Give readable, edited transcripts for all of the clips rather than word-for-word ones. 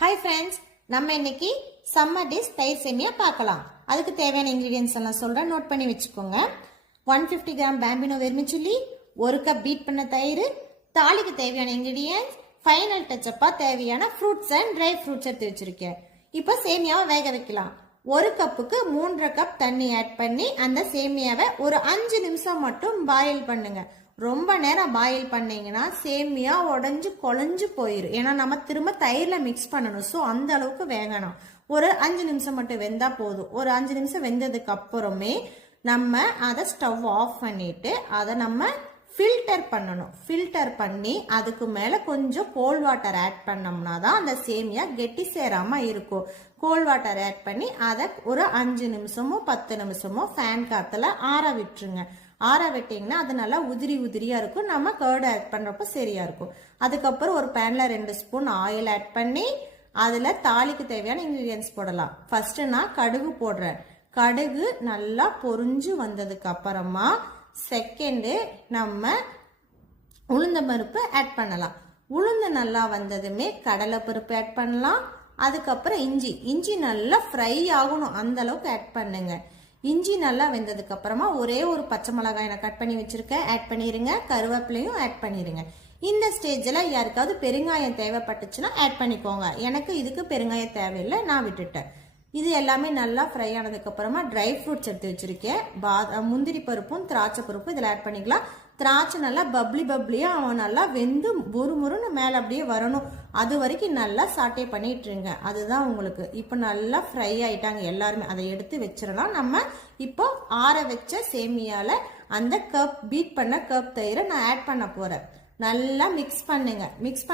Hi friends, நம்ம இன்னைக்கு summer dish தயிர் சேமியா பார்க்கலாம். அதுக்கு தேவையான இன்கிரீடியன்ஸ் எல்லாம் சொல்கிறேன், நோட் பண்ணி வச்சுக்கோங்க. 150 கிராம் பேம்பினோ வெர்மிச்சுல்லி, 1 கப் பீட் பண்ண தயிர், தாளிக்கு தேவையான இன்கிரீடியன்ஸ், ஃபைனல் டச்சப்பாக தேவையான ஃப்ரூட்ஸ் அண்ட் ட்ரை ஃப்ரூட்ஸ் எடுத்து வச்சுருக்கேன். இப்போ சேமியாவை வேக வைக்கலாம். 1 கப்புக்கு 3.5 கப் தண்ணி ஆட் பண்ணி அந்த சேமியாவை ஒரு 5 நிமிஷம் மட்டும் பாயில் பண்ணுங்க. ரொம்ப நேரம் பாயில் பண்ணீங்கன்னா சேமியா உடஞ்சி குழஞ்சு போயிடும். ஏன்னா நம்ம திரும்ப தயிரில் மிக்ஸ் பண்ணணும். ஸோ அந்த அளவுக்கு வேகணும். ஒரு 5 நிமிஷம் மட்டும் வெந்தால் போதும். ஒரு 5 நிமிஷம் வெந்ததுக்கு அப்புறமே நம்ம அதை ஸ்டவ் ஆஃப் பண்ணிட்டு அதை நம்ம ஃபில்டர் பண்ணணும். ஃபில்டர் பண்ணி அதுக்கு மேலே கொஞ்சம் கோல்ட் வாட்டர் ஆட் பண்ணோம்னா தான் அந்த சேமியா கெட்டி சேராமல் இருக்கும். கோல்ட் வாட்டர் ஆட் பண்ணி அதை ஒரு 5 நிமிஷமோ 10 நிமிஷமோ ஃபேன் காற்றுல ஆற விட்டுருங்க. ஆற விட்டிங்கன்னா அது நல்லா உதிரி உதிரியாக இருக்கும். நம்ம கர்டு ஆட் பண்ணுறப்போ சரியாக இருக்கும். அதுக்கப்புறம் ஒரு பேனில் 2 ஸ்பூன் ஆயில் ஆட் பண்ணி அதில் தாளிக்கு தேவையான இன்க்ரீடியன்ஸ் போடலாம். ஃபஸ்ட்டு நான் கடுகு போடுறேன். கடுகு நல்லா பொரிஞ்சு வந்ததுக்கு அப்புறமா செகண்டு நம்ம உளுந்த பருப்பு ஆட் பண்ணலாம். உளுந்து நல்லா வந்ததுமே கடலை பருப்பு ஆட் பண்ணலாம். அதுக்கப்புறம் இஞ்சி நல்லா ஃப்ரை ஆகணும், அந்த அளவுக்கு ஆட் பண்ணுங்க. இஞ்சி நல்லா வெந்ததுக்கு அப்புறமா ஒரே ஒரு பச்சை மிளகாய் நான் கட் பண்ணி வச்சிருக்கேன், ஆட் பண்ணிடுங்க. கருவேப்பிலையும் ஆட் பண்ணிடுங்க. இந்த ஸ்டேஜில் யாருக்காவது பெருங்காயம் தேவைப்பட்டுச்சுன்னா ஆட் பண்ணிக்கோங்க. எனக்கு இதுக்கு பெருங்காயம் தேவையில்லை, நான் விட்டுட்டேன். இது எல்லாமே நல்லா ஃப்ரை ஆனதுக்கு அப்புறமா ட்ரை ஃப்ரூட்ஸ் எடுத்து வச்சிருக்கேன். முந்திரி பருப்பும் திராட்சை பருப்பும் இதில் ஆட் பண்ணிக்கலாம். திராட்சை நல்லா பப்ளியாக அவன் நல்லா வெந்து முறுமுறுன்னு மேலே அப்படியே வரணும். அது வரைக்கும் நல்லா சாட்டே பண்ணிட்டுருங்க. அதுதான் உங்களுக்கு. இப்போ நல்லா ஃப்ரை ஆகிட்டாங்க எல்லாருமே. அதை எடுத்து வச்சிடலாம். நம்ம இப்போ ஆற வச்ச சேமியாவில் அந்த பீட் பண்ண கப் தயிரை நான் ஆட் பண்ண போகிறேன். நல்லா மிக்ஸ் பண்ணுங்க. மிக்ஸ்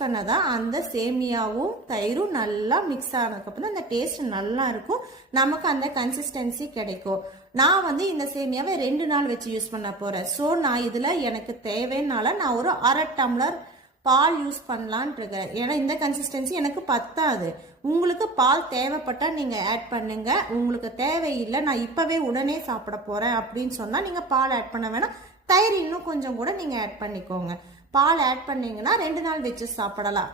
பண்ண தான் அந்த சேமியாவும் தயிரும் நல்லா மிக்ஸ் ஆனதுக்கப்புறம் அந்த டேஸ்ட் நல்லா இருக்கும். நமக்கு அந்த கன்சிஸ்டன்சி கிடைக்கும். நான் இந்த சேமியாவை 2 நாள் வச்சு யூஸ் பண்ண போறேன். ஸோ நான் இதில் எனக்கு தேவைனால நான் ஒரு 1/2 டம்ளர் பால் யூஸ் பண்ணலான் இருக்கேன். ஏன்னா இந்த கன்சிஸ்டன்சி எனக்கு பத்தாது. உங்களுக்கு பால் தேவைப்பட்டால் நீங்கள் ஆட் பண்ணுங்க. உங்களுக்கு தேவையில்லை, நான் இப்போவே உடனே சாப்பிட போகிறேன் அப்படின்னு சொன்னால் நீங்கள் பால் ஆட் பண்ண வேணாம். தயிர் இன்னும் கொஞ்சம் கூட நீங்கள் ஆட் பண்ணிக்கோங்க. பால் ஆட் பண்ணிங்கன்னா 2 நாள் வச்சு சாப்பிடலாம்.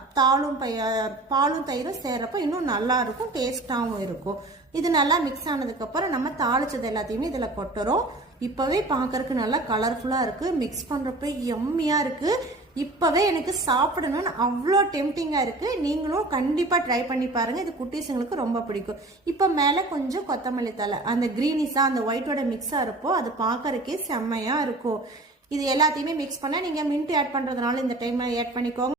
பாலும் தயிரும் சேர்றப்போ இன்னும் நல்லா இருக்கும், டேஸ்டாகவும் இருக்கும். இது நல்லா மிக்ஸ் ஆனதுக்கப்புறம் நம்ம தாளிச்சது எல்லாத்தையுமே இதில் கொட்டுறோம். இப்போவே பார்க்கறதுக்கு நல்லா கலர்ஃபுல்லாக இருக்குது. மிக்ஸ் பண்ணுறப்ப எம்மியாக இருக்குது. இப்போவே எனக்கு சாப்பிடணும்னு அவ்வளோ டெம்டிங்காக இருக்குது. நீங்களும் கண்டிப்பாக ட்ரை பண்ணி பாருங்கள். இது குட்டீஸுங்களுக்கு ரொம்ப பிடிக்கும். இப்போ மேலே கொஞ்சம் கொத்தமல்லி தழை, அந்த க்ரீனிஸாக அந்த ஒயிட்டோட மிக்ஸாக இருப்போ அது பார்க்கறதுக்கே செம்மையாக இருக்கும். இது எல்லாத்தையுமே மிக்ஸ் பண்ண நீங்கள் மின்ட் ஆட் பண்ணுறதுனால இந்த டைம் ஆட் பண்ணிக்கோங்க.